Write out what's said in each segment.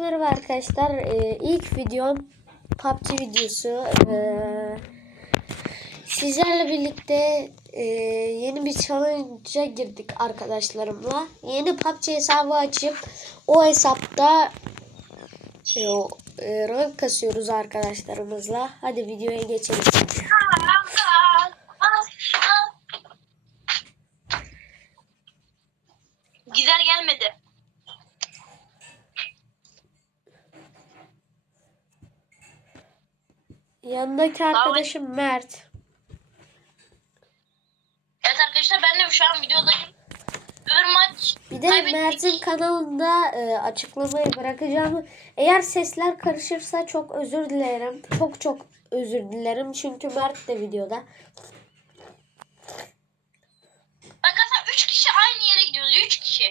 merhaba arkadaşlar. Ee, ilk videom PUBG videosu. Ee, sizlerle birlikte e, yeni bir challenge'a girdik arkadaşlarımla. Yeni PUBG hesabı açıp o hesapta e, o, e, rank kasıyoruz arkadaşlarımızla. Hadi videoya geçelim. Güzel Yanındaki arkadaşım Mert. Evet arkadaşlar ben de şu an videodayım. Öbür maç Bir de kaybettik. Mert'in kanalında e, açıklamayı bırakacağım. Eğer sesler karışırsa çok özür dilerim. Çok çok özür dilerim. Çünkü Mert de videoda. Arkadaşlar 3 kişi aynı yere gidiyoruz. 3 kişi.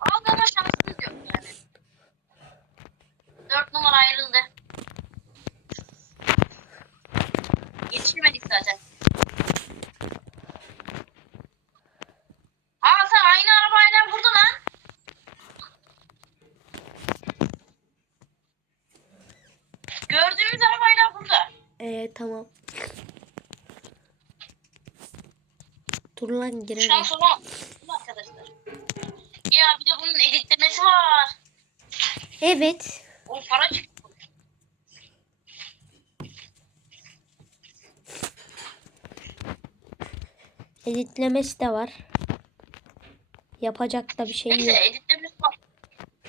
Aldığıma şansımız yok yani. 4 numara ayrıldı. Yetişemedik zaten. Aa sen aynı arabayla burada lan. Gördüğümüz arabayla burada. Ee, tamam. Dur lan Şu an girelim. sonra arkadaşlar. Ya bir de bunun editlemesi var. Evet. O para çıktı. Editlemesi de var. Yapacak da bir şey Neyse yok. editlemesi, ba-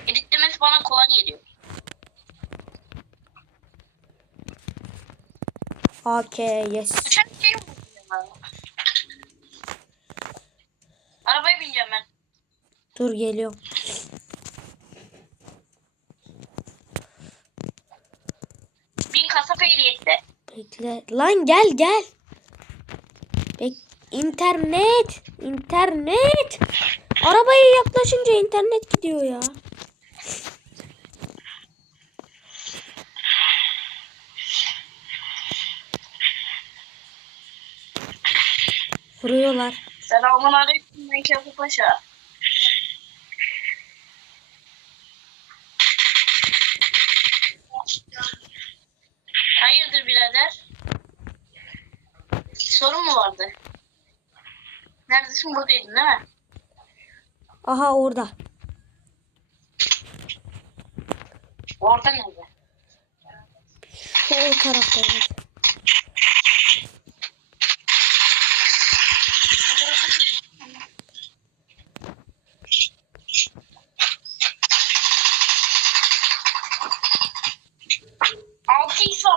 editlemesi bana kolay geliyor. AK yes. Uçak şey mi? Arabaya bineceğim ben. Dur geliyorum. Bin kasap ehliyette. Bekle. Lan gel gel. Bek internet. İnternet. Arabaya yaklaşınca internet gidiyor ya. Vuruyorlar. Selamun aleyküm Menkıbe Paşa. Hayırdır birader? Sorun mu vardı? Neredesin buradaydın değil mi? Aha orada. Orada nerede? Şu o tarafta evet.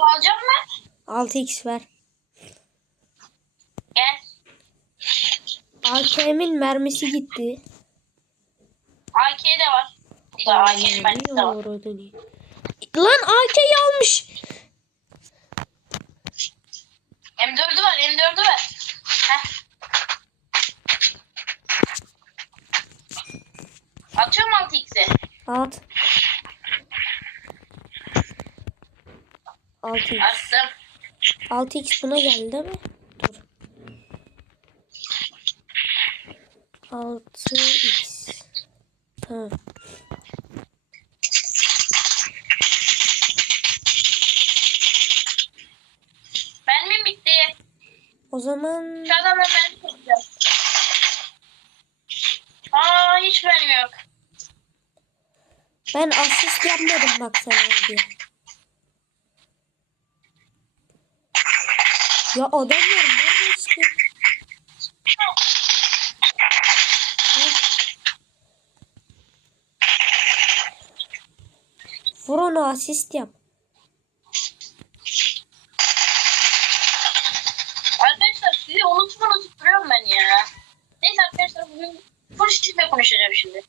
Alacak mı? 6x ver. Gel. AKM'in mermisi gitti. AK de var. Bende de var. Lan AK'yi almış. M4'ü var M4'ü var. Heh. Atıyorum 6x'i. At. 6x. Attım. 6x buna geldi değil mi? Dur. 6x. Tamam. Ben mi bitti? O zaman adamla ben tutacağım. Aa hiç benim yok. ben asist yapmadım bak sana diye. Ya adamlar nerede işte? Vur onu asist yap. Arkadaşlar sizi unutup duruyorum ben ya. Neyse arkadaşlar bugün full şifre konuşacağım şimdi.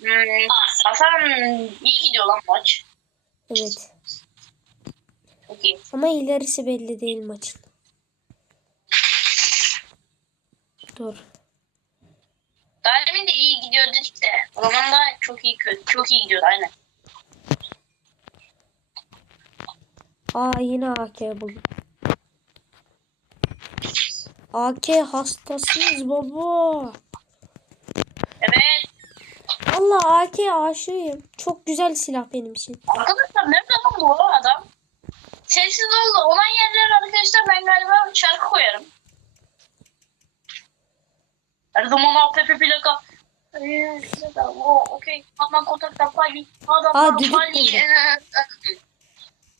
Hmm, Hasan iyi gidiyor lan maç. Evet. Ama ilerisi belli değil maçın. Dur. Daha demin de iyi gidiyor dedik de. O zaman da çok iyi kötü. Çok iyi gidiyordu aynen. Aa yine AK buldum. AK hastasıyız baba. Evet. Valla AK aşığıyım. Çok güzel silah benim için. Arkadaşlar nerede bu adam? Sessiz oldu. Olan yerlere arkadaşlar ben galiba şarkı koyarım. Her zaman APP plaka. Okey. Adam kontakta pali. Adam Aa, düdük pali.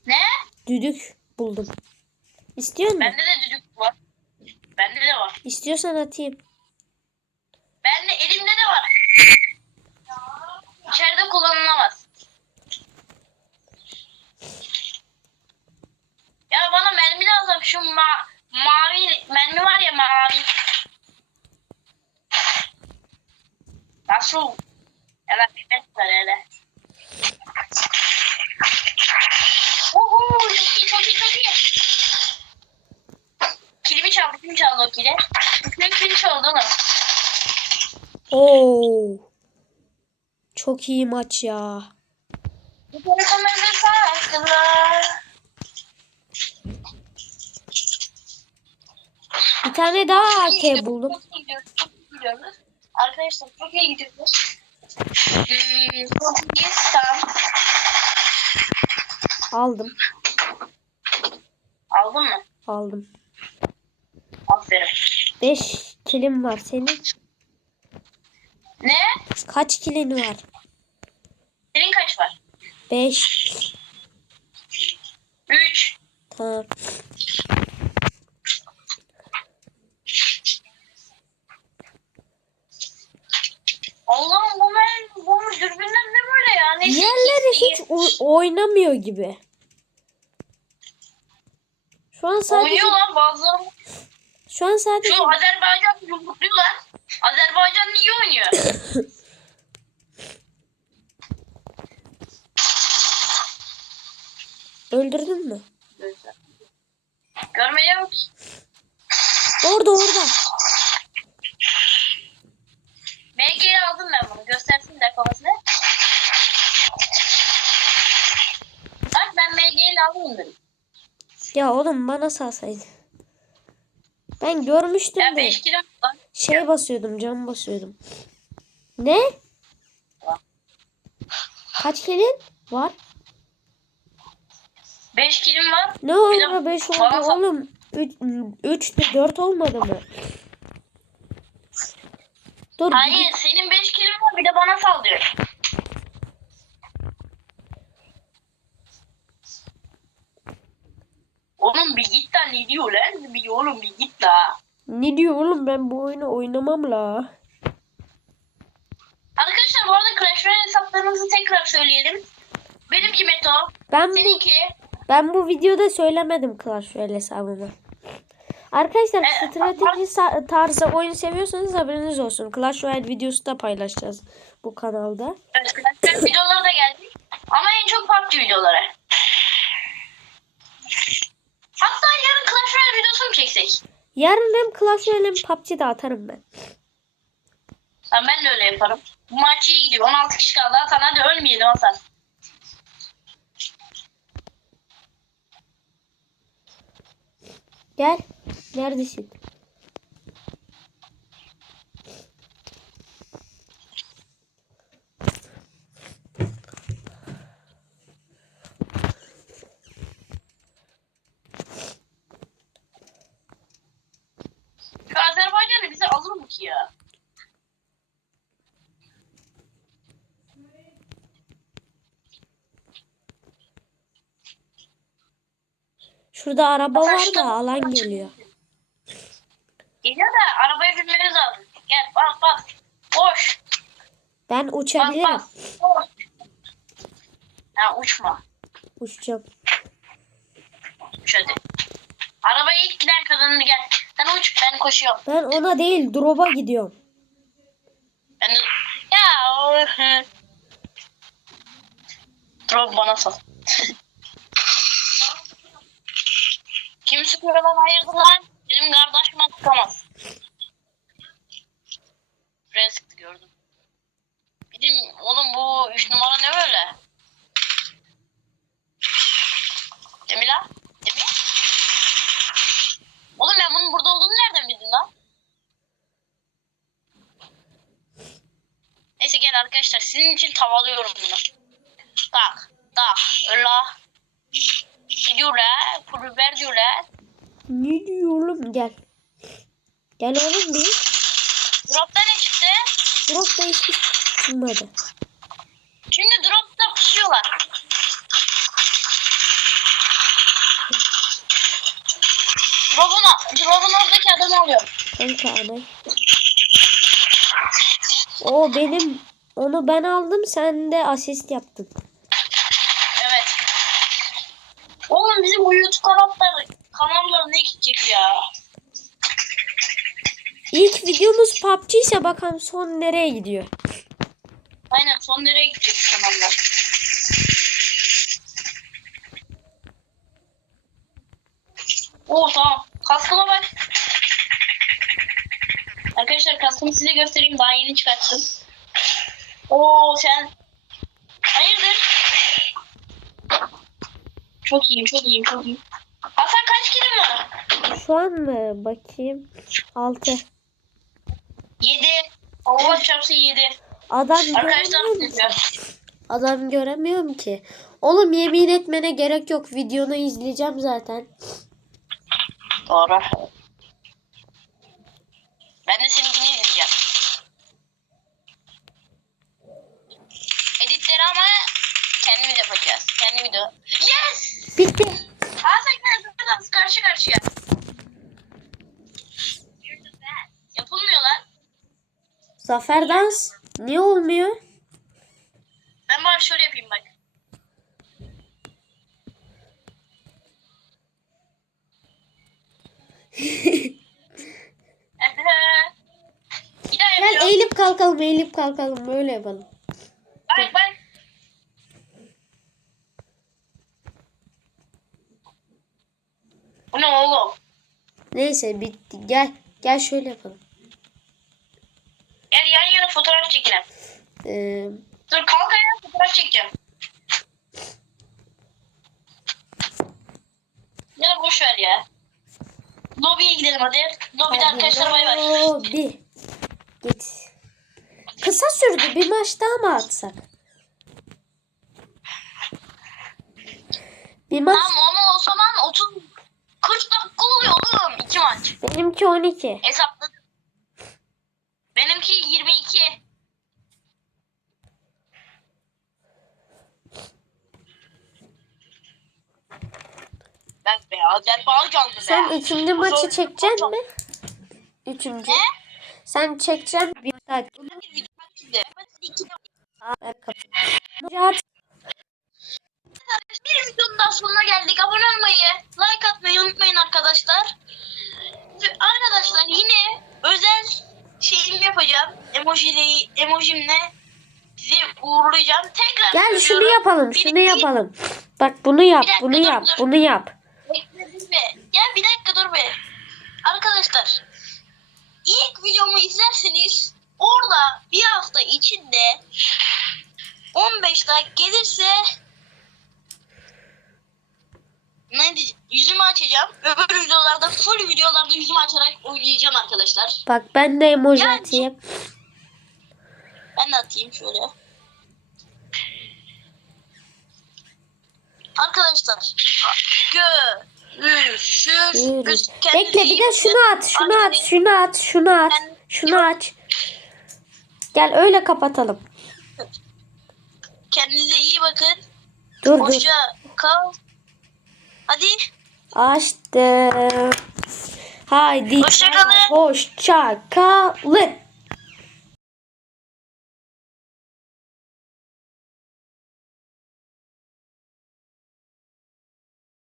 Ne? Düdük buldum. İstiyor musun? Bende de düdük var. Bende de var. İstiyorsan atayım. Bende elimde de var. İçeride kullanılamaz. Ya bana mermi lazım şu ma mavi mermi var ya mavi. Nasıl? Hele pipet ver hele. Oho çok iyi çok iyi çok iyi. Kilimi çaldı kim çaldı o kili? Kimin kili çaldı oğlum? Oo. Çok iyi maç ya. Bu telefonlarda saklılar. Bir tane daha AK buldum. Arkadaşlar çok iyi gidiyoruz. Hmm. Aldım. Aldın mı? Aldım. Aferin. 5 kilim var senin. Ne? Kaç kilin var? Senin kaç var? 5. Üç. Tamam. Allah'ım bu men, bu dürbünler ne böyle ya? Ne Diğerleri sikiyim? Hiç oynamıyor gibi. Şu an sadece Oynuyor lan bazıları. şu an sadece Şu Azerbaycan yumrukluyor lan. Azerbaycan niye oynuyor? öldürdün mü? Görmüyor ki. Orada orada. MG'yi aldım ben bunu. Göstersin de kafasını. Bak ben MG'yi aldım dedim. Ya oğlum bana salsaydın. Ben görmüştüm Ya de 5 kilo var. şey basıyordum cam basıyordum. Ne? Kaç kilin var? 5 kilim var. Ne oldu de 5 oldu bana oğlum? 3 de 4 olmadı mı? Dur bir Hayır senin 5 kilim var bir de bana sal Oğlum bir git lan ne diyor lan? Bir oğlum bir git la. Ne diyor oğlum ben bu oyunu oynamam la. Arkadaşlar bu arada Clash Royale hesaplarımızı tekrar söyleyelim. Benimki Meto. Ben bu, Seninki. ben bu videoda söylemedim Clash Royale hesabımı. Arkadaşlar E, strateji tarzı oyun seviyorsanız haberiniz olsun. Clash Royale videosu da paylaşacağız bu kanalda. Evet videoları da geldi. Ama en çok PUBG videoları. Hatta yarın Clash Royale videosu mu çeksek? Yarın hem Clash Royale hem PUBG'de atarım ben. Tamam ben de öyle yaparım. Bu maç iyi gidiyor. 16 kişi kaldı. Hasan hadi ölmeyelim Hasan. Gel. Neredesin? Şu Azerbaycan'ı bize alır mı ki ya? Şurada araba var da alan bak. geliyor. Geliyor da arabaya binmeniz lazım. Gel bak bak. Koş. Ben Bak uçabilirim. bak. Koş. Ya uçma. Uçacağım. Uç hadi. Arabaya ilk giden kazanır gel. Sen uç ben koşuyorum. Ben ona değil drop'a gidiyorum. Ben de... Ya. Drop bana sal. Kimisi görevden ayırdılar. Benim kardeşim tutamaz. Şuraya sıktı gördüm. Bizim oğlum bu üç numara ne böyle? Demir lan. Demir. Oğlum ben bunun burada olduğunu nereden bildin lan? Neyse gel arkadaşlar sizin için tavalıyorum bunu. Tak tak. Ölah. Gidiyorlar. Pul biber diyorlar. Ne diyor oğlum gel. Gel oğlum bir. Dropta ne çıktı? Drop da hiçbir şey çıkmadı. Şimdi dropta pusuyorlar. Drop'un, drop'un oradaki adamı alıyorum. Kanka anay. O benim onu ben aldım sen de asist yaptın. Evet. Oğlum bizim bu YouTube kanallar, kanallar ne gidecek ya? İlk videomuz PUBG ise bakalım son nereye gidiyor. Aynen son nereye gidecek kanallar? Oo tamam. Kaskıma bak. Arkadaşlar kaskımı size göstereyim. Daha yeni çıkarttım. Oo sen. Hayırdır? Çok iyiyim, çok iyiyim, çok iyiyim. Hasan kaç kilim var? Şu an mı? Bakayım. 6. 7. Allah çarpsın 7. Adam Arkadaşlar göremiyorum. Adam göremiyorum ki. Oğlum yemin etmene gerek yok. Videonu izleyeceğim zaten. Doğru. Ben de seninkini izleyeceğim. Editleri ama kendimiz yapacağız. Kendi video. Yes! Bitti. Hasan gel buradan karşı karşıya. Yapılmıyor lan. Zafer dans. Niye olmuyor? Ben bari şöyle yapayım bak. Gel eğilip kalkalım eğilip kalkalım. Böyle yapalım. Bak bak. Bu ne oğlum? Neyse bitti. Gel. Gel şöyle yapalım. Fotoğraf çekelim. Ee, Dur kalk ayağa fotoğraf çekeceğim. Ya da boş ver ya. Lobiye gidelim hadi. Lobide arkadaşlar bay bay. Bir. Git. Kısa sürdü. Bir maç daha mı atsak? Bir maç. Tamam ama o zaman 30 40 dakika oluyor oğlum iki maç. Benimki 12. Hesapladım. Sen ikinci O maçı çekeceksin mi? Üçüncü. Ne? Sen çekeceksin. Bir saat. Rahat. Bir videonun daha sonuna geldik. Abone olmayı, like atmayı unutmayın arkadaşlar. Arkadaşlar yine özel şeyimi yapacağım. Emojiyle, emojimle sizi uğurlayacağım. Tekrar Gel şunu yapalım. Şunu yapalım. Bak bunu yap. Bunu yap. Bunu yap. Bekledin mi? Ya bir dakika dur be. Arkadaşlar ilk videomu izlerseniz orada bir hafta içinde 15 like gelirse ne diye- yüzümü açacağım. Öbür videolarda full videolarda yüzümü açarak oynayacağım arkadaşlar. Bak ben de emoji Yani- atayım. Ben de atayım şöyle. Arkadaşlar görüşürüz. Kendinize Bekle bir de şunu at. Şunu at. Şunu at. Şunu at. Ben- Şunu aç. Gel öyle kapatalım. Kendinize iyi bakın. Dur dur. Hoşça kal. Hadi. Açtım. Haydi. Hoşça kalın. Hoşça kalın.